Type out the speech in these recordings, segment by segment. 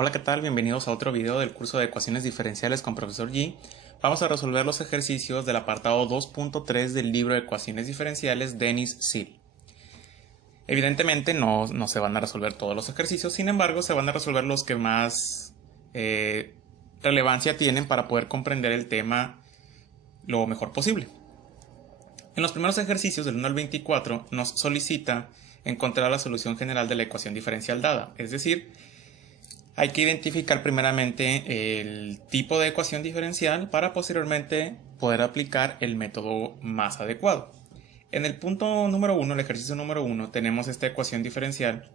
Hola, ¿qué tal? Bienvenidos a otro video del curso de ecuaciones diferenciales con Profesor G. Vamos a resolver los ejercicios del apartado 2.3 del libro de ecuaciones diferenciales Dennis Seal. Evidentemente no se van a resolver todos los ejercicios, sin embargo se van a resolver los que más relevancia tienen para poder comprender el tema lo mejor posible. En los primeros ejercicios del 1 al 24 nos solicita encontrar la solución general de la ecuación diferencial dada, es decir, hay que identificar primeramente el tipo de ecuación diferencial para posteriormente poder aplicar el método más adecuado. En el punto número 1, el ejercicio número 1, tenemos esta ecuación diferencial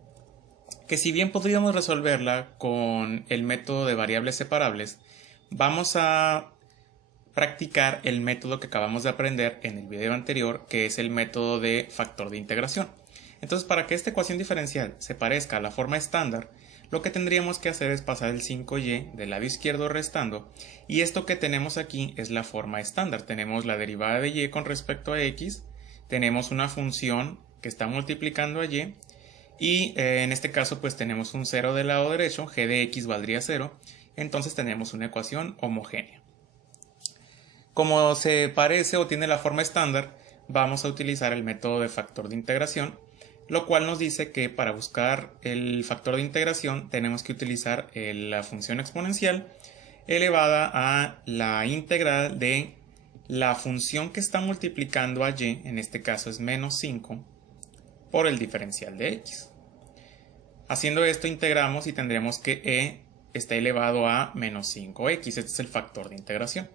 que si bien podríamos resolverla con el método de variables separables, vamos a practicar el método que acabamos de aprender en el video anterior, que es el método de factor de integración. Entonces, para que esta ecuación diferencial se parezca a la forma estándar, lo que tendríamos que hacer es pasar el 5y del lado izquierdo restando, y esto que tenemos aquí es la forma estándar. Tenemos la derivada de y con respecto a x, tenemos una función que está multiplicando a y, y en este caso pues tenemos un 0 del lado derecho, g de x valdría 0, entonces tenemos una ecuación homogénea. Como se parece o tiene la forma estándar, vamos a utilizar el método de factor de integración, lo cual nos dice que para buscar el factor de integración tenemos que utilizar la función exponencial elevada a la integral de la función que está multiplicando a y, en este caso es menos 5, por el diferencial de x. Haciendo esto integramos y tendremos que e está elevado a menos 5x, este es el factor de integración.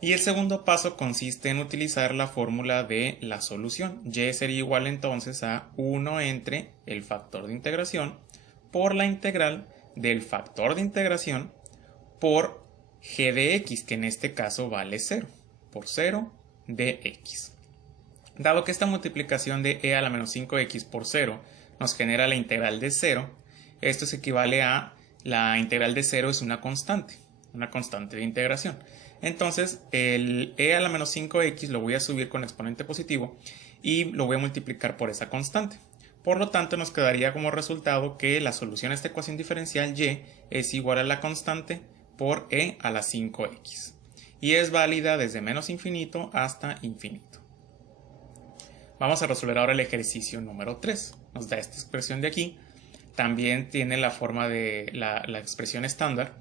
Y el segundo paso consiste en utilizar la fórmula de la solución. Y sería igual entonces a 1 entre el factor de integración por la integral del factor de integración por g de x, que en este caso vale 0, por 0 de x. Dado que esta multiplicación de e a la menos 5x por 0 nos genera la integral de 0, esto se equivale a la integral de 0 es una constante de integración. Entonces el e a la menos 5x lo voy a subir con exponente positivo y lo voy a multiplicar por esa constante. Por lo tanto nos quedaría como resultado que la solución a esta ecuación diferencial y es igual a la constante por e a la 5x. Y es válida desde menos infinito hasta infinito. Vamos a resolver ahora el ejercicio número 3. Nos da esta expresión de aquí. También tiene la forma de la expresión estándar.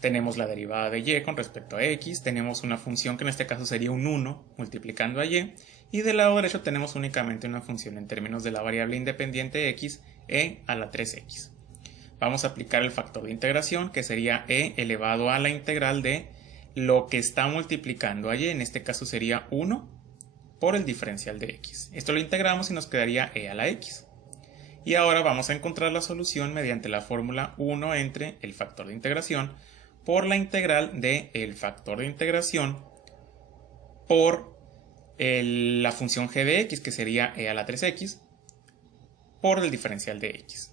Tenemos la derivada de y con respecto a x, tenemos una función que en este caso sería un 1 multiplicando a y del lado derecho tenemos únicamente una función en términos de la variable independiente x, e a la 3x. Vamos a aplicar el factor de integración, que sería e elevado a la integral de lo que está multiplicando a y, en este caso sería 1 por el diferencial de x. Esto lo integramos y nos quedaría e a la x. Y ahora vamos a encontrar la solución mediante la fórmula 1 entre el factor de integración por la integral del factor de integración por la función g de x, que sería e a la 3x, por el diferencial de x.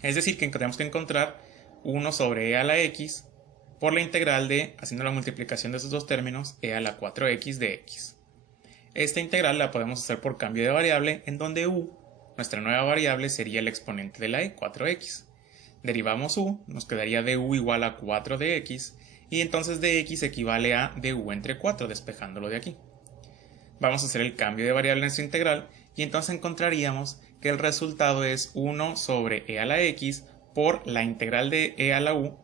Es decir, que tenemos que encontrar 1 sobre e a la x por la integral de, haciendo la multiplicación de esos dos términos, e a la 4x de x. Esta integral la podemos hacer por cambio de variable, en donde u, nuestra nueva variable, sería el exponente de la e, 4x. Derivamos u, nos quedaría du igual a 4 de x, y entonces dx equivale a du entre 4, despejándolo de aquí. Vamos a hacer el cambio de variable en su integral, y entonces encontraríamos que el resultado es 1 sobre e a la x por la integral de e a la u,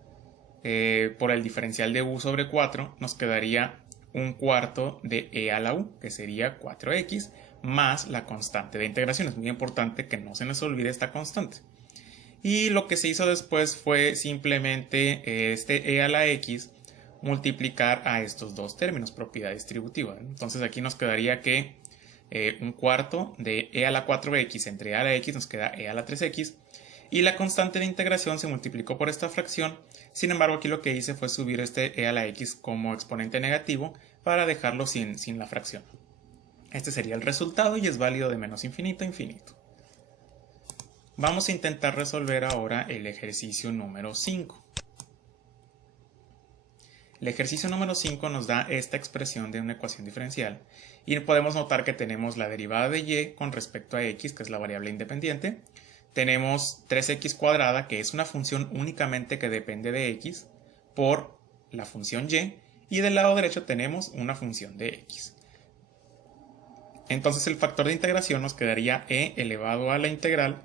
por el diferencial de u sobre 4, nos quedaría un cuarto de e a la u, que sería 4x, más la constante de integración. Es muy importante que no se nos olvide esta constante. Y lo que se hizo después fue simplemente este e a la x multiplicar a estos dos términos, propiedad distributiva. Entonces aquí nos quedaría que un cuarto de e a la 4x entre e a la x nos queda e a la 3x. Y la constante de integración se multiplicó por esta fracción. Sin embargo, aquí lo que hice fue subir este e a la x como exponente negativo para dejarlo sin la fracción. Este sería el resultado y es válido de menos infinito a infinito. Vamos a intentar resolver ahora el ejercicio número 5. El ejercicio número 5 nos da esta expresión de una ecuación diferencial y podemos notar que tenemos la derivada de y con respecto a x, que es la variable independiente. tenemos 3x cuadrada, que es una función únicamente que depende de x, por la función y, y del lado derecho tenemos una función de x. Entonces el factor de integración nos quedaría e elevado a la integral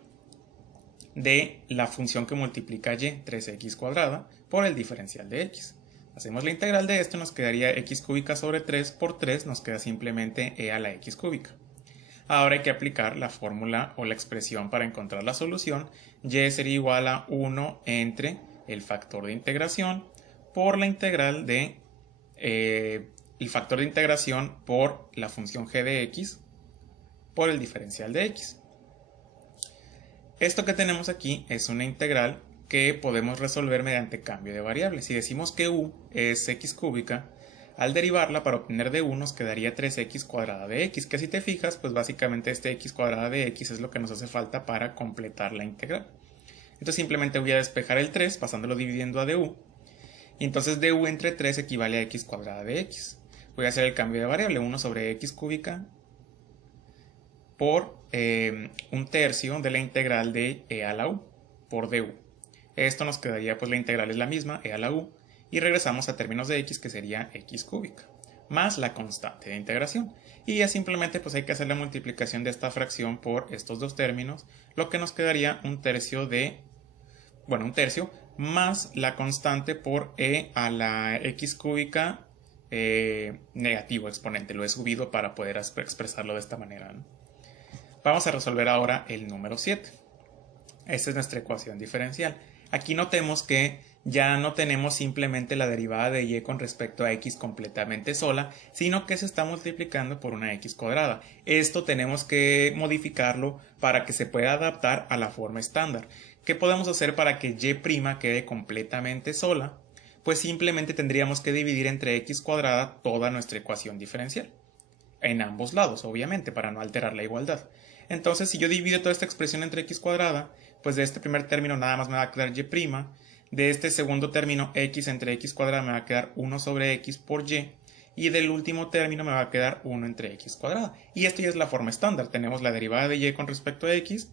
de la función que multiplica y, 3x cuadrada, por el diferencial de x. Hacemos la integral de esto, nos quedaría x cúbica sobre 3 por 3, nos queda simplemente e a la x cúbica. Ahora hay que aplicar la fórmula o la expresión para encontrar la solución. Y sería igual a 1 entre el factor de integración por la integral de el factor de integración por la función g de x por el diferencial de x. Esto que tenemos aquí es una integral que podemos resolver mediante cambio de variables. Si decimos que u es x cúbica, al derivarla para obtener de u nos quedaría 3x cuadrada de x, que si te fijas, pues básicamente este x cuadrada de x es lo que nos hace falta para completar la integral. Entonces simplemente voy a despejar el 3 pasándolo dividiendo a du, y entonces du entre 3 equivale a x cuadrada de x. Voy a hacer el cambio de variable, 1 sobre x cúbica por un tercio de la integral de e a la u por du. Esto nos quedaría, pues la integral es la misma, e a la u, y regresamos a términos de x, que sería x cúbica, más la constante de integración. Y ya simplemente pues hay que hacer la multiplicación de esta fracción por estos dos términos, lo que nos quedaría un tercio más la constante por e a la x cúbica negativo exponente. Lo he subido para poder expresarlo de esta manera, ¿no? Vamos a resolver ahora el número 7. Esta es nuestra ecuación diferencial. Aquí notemos que ya no tenemos simplemente la derivada de y con respecto a x completamente sola, sino que se está multiplicando por una x cuadrada. Esto tenemos que modificarlo para que se pueda adaptar a la forma estándar. ¿Qué podemos hacer para que y' quede completamente sola? Pues simplemente tendríamos que dividir entre x cuadrada toda nuestra ecuación diferencial. En ambos lados, obviamente, para no alterar la igualdad. Entonces, si yo divido toda esta expresión entre x cuadrada, pues de este primer término nada más me va a quedar y', de este segundo término x entre x cuadrada me va a quedar 1 sobre x por y del último término me va a quedar 1 entre x cuadrada. Y esto ya es la forma estándar. Tenemos la derivada de y con respecto a x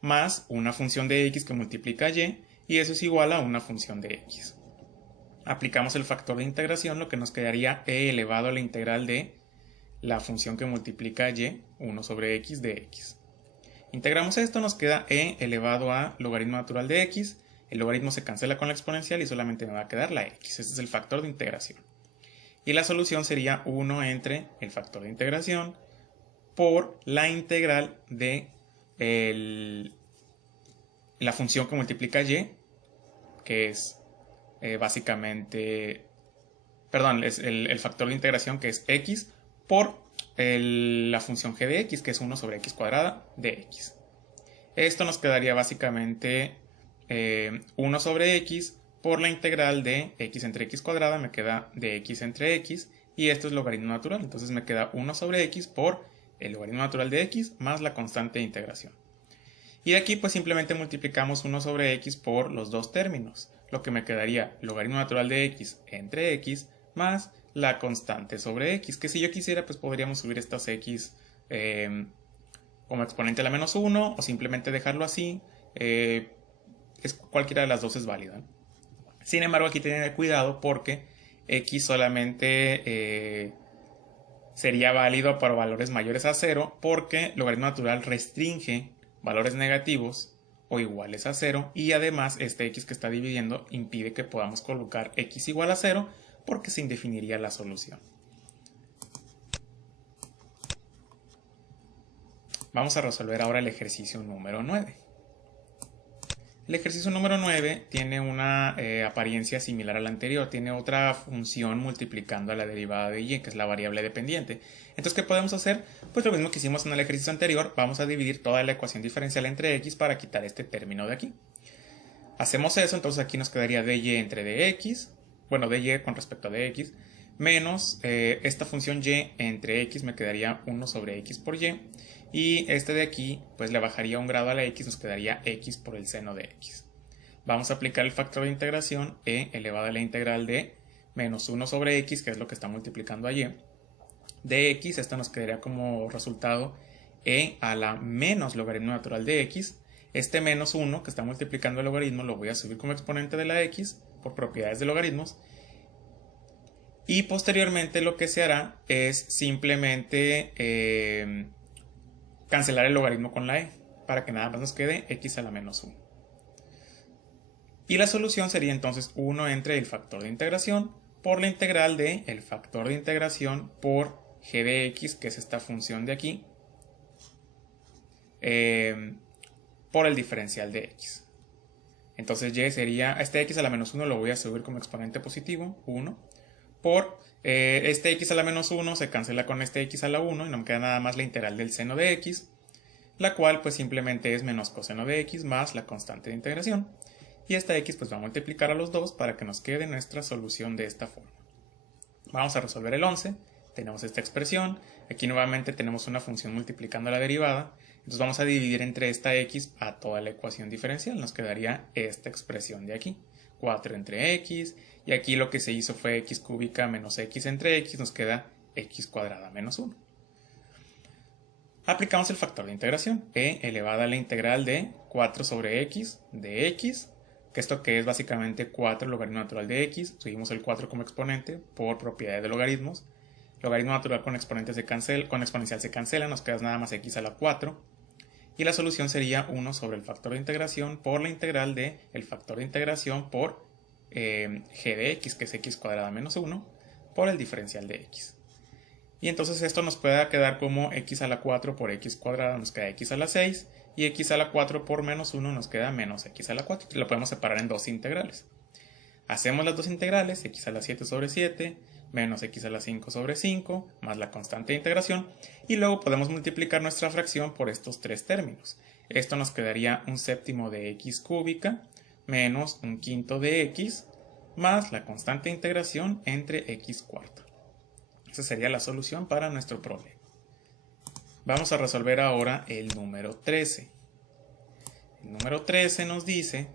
más una función de x que multiplica y eso es igual a una función de x. Aplicamos el factor de integración, lo que nos quedaría e elevado a la integral de la función que multiplica y, 1 sobre x de x. Integramos esto, nos queda e elevado a logaritmo natural de x. El logaritmo se cancela con la exponencial y solamente me va a quedar la x. Este es el factor de integración. Y la solución sería 1 entre el factor de integración por la integral de la función que multiplica y, que es básicamente, perdón, es el factor de integración que es x por la función g de x, que es 1 sobre x cuadrada de x. Esto nos quedaría básicamente 1 sobre x por la integral de x entre x cuadrada, me queda de x entre x, y esto es logaritmo natural, entonces me queda 1 sobre x por el logaritmo natural de x más la constante de integración. Y de aquí pues simplemente multiplicamos 1 sobre x por los dos términos, lo que me quedaría logaritmo natural de x entre x más la constante sobre x, que si yo quisiera pues podríamos subir estas x como exponente a la menos 1 o simplemente dejarlo así, cualquiera de las dos es válida. Sin embargo aquí tener cuidado porque x solamente sería válido para valores mayores a 0 porque logaritmo natural restringe valores negativos o iguales a 0 y además este x que está dividiendo impide que podamos colocar x igual a 0 porque se indefiniría la solución. Vamos a resolver ahora el ejercicio número 9. El ejercicio número 9 tiene una apariencia similar a la anterior, tiene otra función multiplicando a la derivada de y, que es la variable dependiente. Entonces, ¿qué podemos hacer? Pues lo mismo que hicimos en el ejercicio anterior, vamos a dividir toda la ecuación diferencial entre x para quitar este término de aquí. Hacemos eso, entonces aquí nos quedaría dy entre dx, bueno, dy con respecto a dx, menos esta función y entre x me quedaría 1 sobre x por y este de aquí pues le bajaría un grado a la x, nos quedaría x por el seno de x. Vamos a aplicar el factor de integración e elevado a la integral de menos 1 sobre x, que es lo que está multiplicando a y, de x. Esto nos quedaría como resultado e a la menos logaritmo natural de x. Este menos 1 que está multiplicando el logaritmo lo voy a subir como exponente de la x por propiedades de logaritmos. Y posteriormente lo que se hará es simplemente cancelar el logaritmo con la e, para que nada más nos quede x a la menos 1. Y la solución sería entonces 1 entre el factor de integración por la integral de el factor de integración por g de x, que es esta función de aquí, por el diferencial de x. Entonces y sería, este x a la menos 1 lo voy a subir como exponente positivo, 1, por este x a la menos 1 se cancela con este x a la 1 y no me queda nada más la integral del seno de x, la cual pues simplemente es menos coseno de x más la constante de integración. Y esta x pues va a multiplicar a los dos para que nos quede nuestra solución de esta forma. Vamos a resolver el 11. Tenemos esta expresión. Aquí nuevamente tenemos una función multiplicando la derivada. Entonces vamos a dividir entre esta x a toda la ecuación diferencial. Nos quedaría esta expresión de aquí. 4 entre x. Y aquí lo que se hizo fue x cúbica menos x entre x. Nos queda x cuadrada menos 1. Aplicamos el factor de integración. E elevada a la integral de 4 sobre x de x, que esto que es básicamente 4 logaritmo natural de x, subimos el 4 como exponente por propiedades de logaritmos. Logaritmo natural con exponencial se cancela, nos queda nada más x a la 4. Y la solución sería 1 sobre el factor de integración por la integral de el factor de integración por g de x, que es x cuadrada menos 1, por el diferencial de x. Y entonces esto nos puede quedar como x a la 4 por x cuadrada, nos queda x a la 6. Y x a la 4 por menos 1 nos queda menos x a la 4. Lo podemos separar en dos integrales. Hacemos las dos integrales, x a la 7 sobre 7, menos x a la 5 sobre 5, más la constante de integración. Y luego podemos multiplicar nuestra fracción por estos tres términos. Esto nos quedaría un séptimo de x cúbica, menos un quinto de x, más la constante de integración entre x cuarta. Esa sería la solución para nuestro problema. Vamos a resolver ahora el número 13. El número 13 nos dice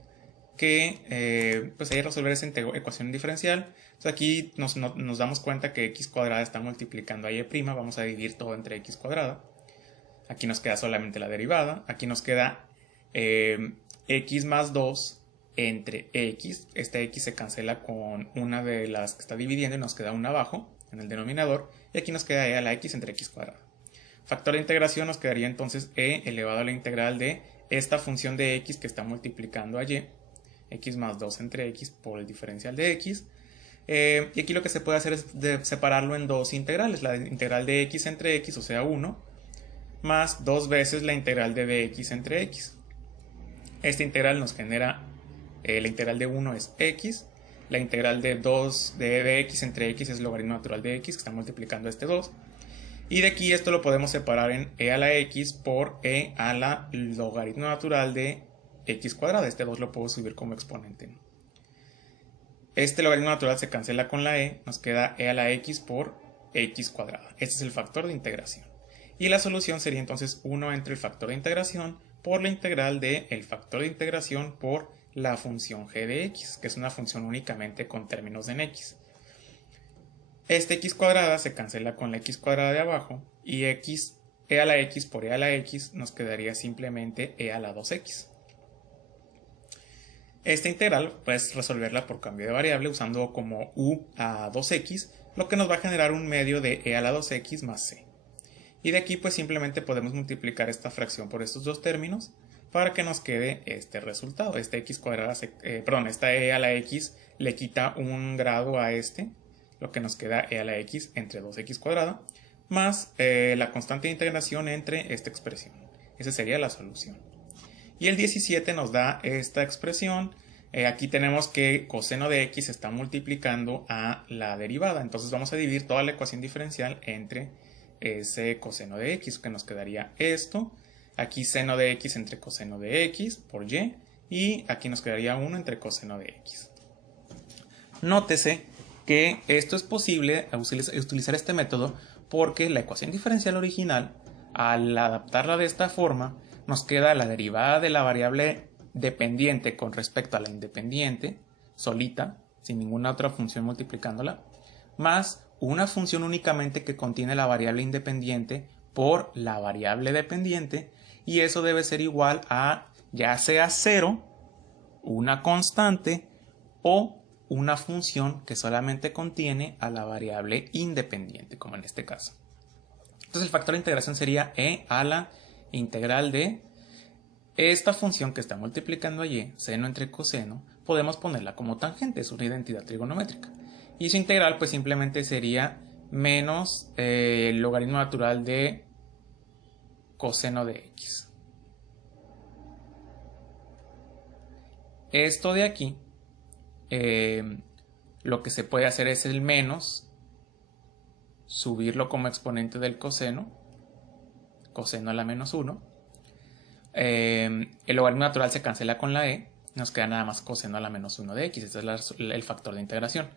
que pues hay que resolver esa ecuación diferencial. Entonces aquí nos damos cuenta que x cuadrada está multiplicando a y'. Vamos a dividir todo entre x cuadrada. Aquí nos queda solamente la derivada. Aquí nos queda x más 2 entre x. Esta x se cancela con una de las que está dividiendo y nos queda una abajo en el denominador. Y aquí nos queda e a la x entre x cuadrada. Factor de integración nos quedaría entonces e elevado a la integral de esta función de x que está multiplicando a y, x más 2 entre x por el diferencial de x. Y aquí lo que se puede hacer es separarlo en dos integrales, la integral de x entre x, o sea 1, más 2 veces la integral de dx entre x. Esta integral nos genera, la integral de 1 es x, la integral de 2 de dx entre x es logaritmo natural de x, que está multiplicando este 2. Y de aquí esto lo podemos separar en e a la x por e a la logaritmo natural de x cuadrada. Este 2 lo puedo subir como exponente. Este logaritmo natural se cancela con la e, nos queda e a la x por x cuadrada. Este es el factor de integración. Y la solución sería entonces 1 entre el factor de integración por la integral de el factor de integración por la función g de x, que es una función únicamente con términos en x. Este x cuadrada se cancela con la x cuadrada de abajo y e a la x por e a la x nos quedaría simplemente e a la 2x. Esta integral puedes resolverla por cambio de variable usando como u a 2x, lo que nos va a generar un medio de e a la 2x más c. Y de aquí pues simplemente podemos multiplicar esta fracción por estos dos términos para que nos quede este resultado. Esta x cuadrada, esta e a la x le quita un grado a este, lo que nos queda e a la x entre 2x cuadrada, más la constante de integración entre esta expresión. Esa sería la solución. Y el 17 nos da esta expresión. Aquí tenemos que coseno de x está multiplicando a la derivada. Entonces vamos a dividir toda la ecuación diferencial entre ese coseno de x, que nos quedaría esto. Aquí seno de x entre coseno de x por y. Y aquí nos quedaría 1 entre coseno de x. Nótese que esto es posible utilizar este método porque la ecuación diferencial original, al adaptarla de esta forma, nos queda la derivada de la variable dependiente con respecto a la independiente, solita, sin ninguna otra función multiplicándola, más una función únicamente que contiene la variable independiente por la variable dependiente, y eso debe ser igual a ya sea 0, una constante o una función que solamente contiene a la variable independiente, como en este caso. Entonces el factor de integración sería e a la integral de esta función que está multiplicando a y, seno entre coseno, podemos ponerla como tangente, es una identidad trigonométrica. Y su integral pues simplemente sería menos el logaritmo natural de coseno de x. Esto de aquí, lo que se puede hacer es el menos, subirlo como exponente del coseno a la menos 1. El logaritmo natural se cancela con la e, nos queda nada más coseno a la menos 1 de x, este es el factor de integración.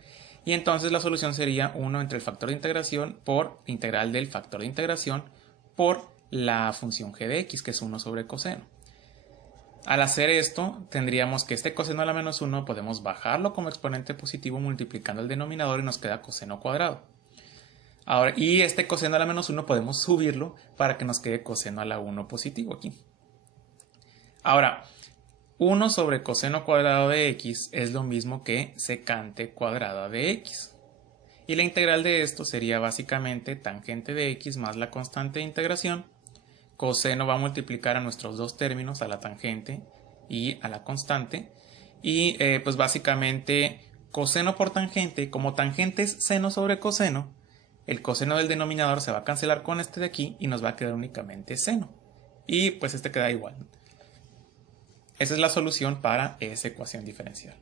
Y entonces la solución sería 1 entre el factor de integración por integral del factor de integración por la función g de x, que es 1 sobre coseno. Al hacer esto, tendríamos que este coseno a la menos 1 podemos bajarlo como exponente positivo multiplicando el denominador y nos queda coseno cuadrado. Ahora, y este coseno a la menos 1 podemos subirlo para que nos quede coseno a la 1 positivo aquí. Ahora, 1 sobre coseno cuadrado de x es lo mismo que secante cuadrada de x. Y la integral de esto sería básicamente tangente de x más la constante de integración. Coseno va a multiplicar a nuestros dos términos, a la tangente y a la constante. Y pues básicamente coseno por tangente, como tangente es seno sobre coseno, el coseno del denominador se va a cancelar con este de aquí y nos va a quedar únicamente seno. Y pues este queda igual. Esa es la solución para esa ecuación diferencial.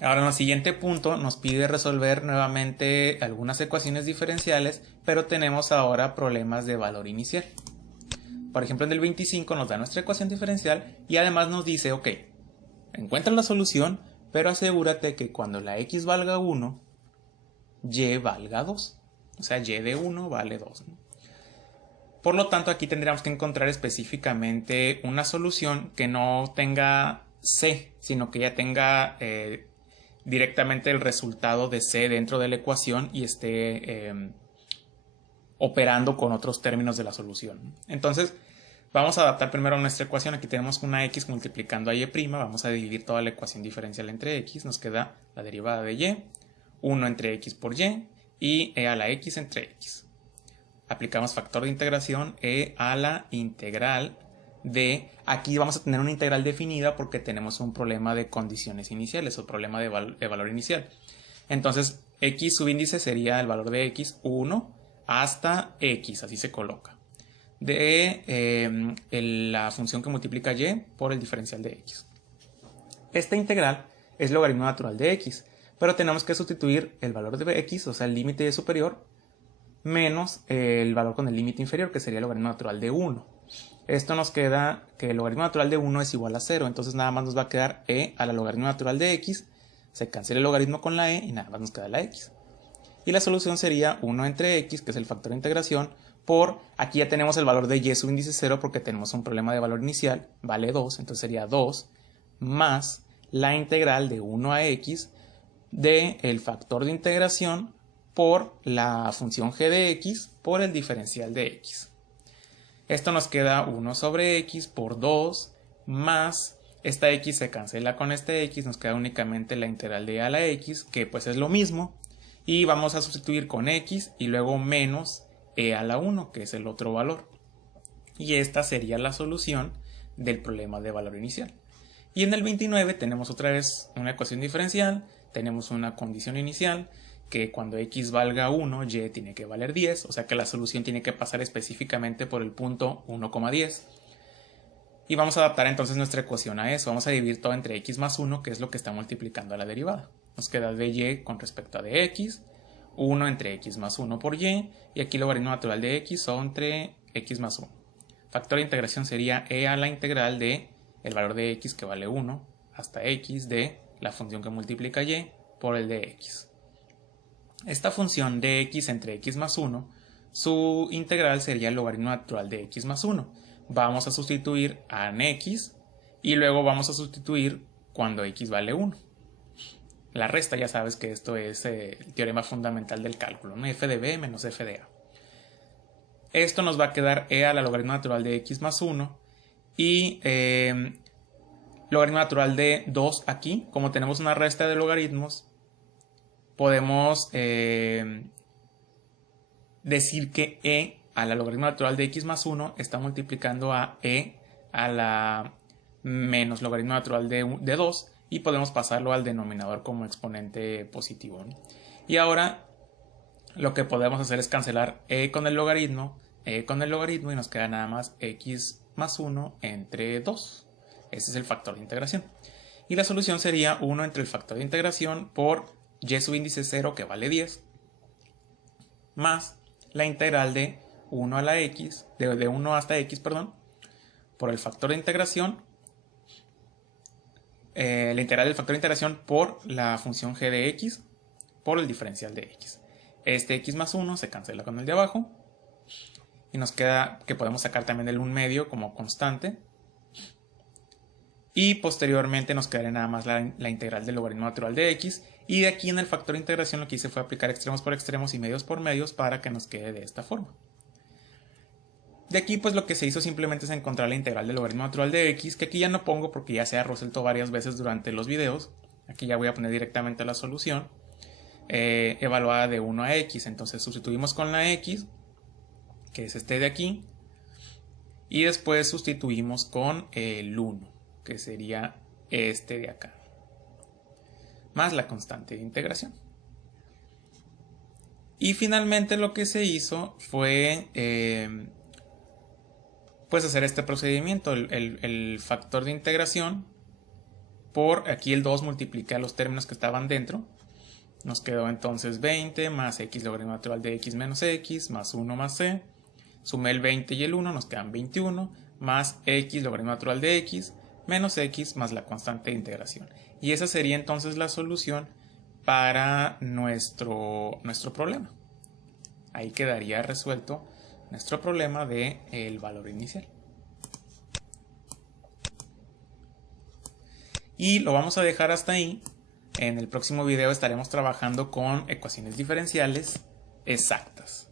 Ahora en el siguiente punto nos pide resolver nuevamente algunas ecuaciones diferenciales, pero tenemos ahora problemas de valor inicial. Por ejemplo, en el 25 nos da nuestra ecuación diferencial y además nos dice, ok, encuentra la solución, pero asegúrate que cuando la x valga 1, y valga 2. O sea, y de 1 vale 2, ¿no? Por lo tanto, aquí tendríamos que encontrar específicamente una solución que no tenga c, sino que ya tenga directamente el resultado de c dentro de la ecuación y esté operando con otros términos de la solución. Entonces, vamos a adaptar primero nuestra ecuación. Aquí tenemos una x multiplicando a y'. Vamos a dividir toda la ecuación diferencial entre x. Nos queda la derivada de y, 1 entre x por y e a la x entre x. Aplicamos factor de integración e a la integral de... Aquí vamos a tener una integral definida porque tenemos un problema de condiciones iniciales o problema de valor inicial. Entonces, x subíndice sería el valor de x 1 hasta x, así se coloca. De la función que multiplica y por el diferencial de x. Esta integral es logaritmo natural de x, pero tenemos que sustituir el valor de x, o sea, el límite superior, menos el valor con el límite inferior, que sería el logaritmo natural de 1. Esto nos queda que el logaritmo natural de 1 es igual a 0, entonces nada más nos va a quedar e a la logaritmo natural de x, se cancela el logaritmo con la e y nada más nos queda la x. Y la solución sería 1 entre x, que es el factor de integración, por, aquí ya tenemos el valor de y subíndice 0 porque tenemos un problema de valor inicial, vale 2, entonces sería 2 más la integral de 1 a x del factor de integración por la función g de x por el diferencial de x. Esto nos queda 1 sobre x por 2 más esta x se cancela con este x, nos queda únicamente la integral de a la x, que pues es lo mismo, y vamos a sustituir con x y luego menos e a la 1, que es el otro valor. Y esta sería la solución del problema de valor inicial. Y en el 29 tenemos otra vez una ecuación diferencial, tenemos una condición inicial, que cuando x valga 1, y tiene que valer 10, o sea que la solución tiene que pasar específicamente por el punto 1,10. Y vamos a adaptar entonces nuestra ecuación a eso. Vamos a dividir todo entre x más 1, que es lo que está multiplicando a la derivada. Nos queda dy con respecto a dx, 1 entre x más 1 por y aquí el logaritmo natural de x son entre x más 1. Factor de integración sería e a la integral de el valor de x, que vale 1, hasta x de la función que multiplica y por el de x. Esta función de x entre x más 1, su integral sería el logaritmo natural de x más 1. Vamos a sustituir a en x y luego vamos a sustituir cuando x vale 1. La resta, ya sabes que esto es el teorema fundamental del cálculo, ¿no? F de b menos f de a. Esto nos va a quedar e a la logaritmo natural de x más 1 y logaritmo natural de 2 aquí. Como tenemos una resta de logaritmos, podemos decir que e a la logaritmo natural de x más 1 está multiplicando a e a la menos logaritmo natural de 2 y podemos pasarlo al denominador como exponente positivo, ¿no? Y ahora lo que podemos hacer es cancelar e con el logaritmo y nos queda nada más x más 1 entre 2. Ese es el factor de integración. Y la solución sería 1 entre el factor de integración por y subíndice 0, que vale 10, más la integral de 1 a la x, de 1 hasta x, perdón, por el factor de integración, la integral del factor de integración por la función g de x por el diferencial de x. Este x más 1 se cancela con el de abajo y nos queda que podemos sacar también el 1 medio como constante. Y posteriormente nos quedaría nada más la integral del logaritmo natural de x. Y de aquí en el factor de integración lo que hice fue aplicar extremos por extremos y medios por medios para que nos quede de esta forma. De aquí pues lo que se hizo simplemente es encontrar la integral del logaritmo natural de x, que aquí ya no pongo porque ya se ha resuelto varias veces durante los videos. Aquí ya voy a poner directamente la solución evaluada de 1 a x. Entonces sustituimos con la x, que es este de aquí, y después sustituimos con el 1, que sería este de acá, más la constante de integración. Y finalmente lo que se hizo fue pues hacer este procedimiento, el factor de integración por aquí el 2 multipliqué a los términos que estaban dentro. Nos quedó entonces 20 más x logaritmo natural de x menos x más 1 más c. Sumé el 20 y el 1, nos quedan 21 más x logaritmo natural de x menos x más la constante de integración. Y esa sería entonces la solución para nuestro problema. Ahí quedaría resuelto nuestro problema del valor inicial. Y lo vamos a dejar hasta ahí. En el próximo video estaremos trabajando con ecuaciones diferenciales exactas.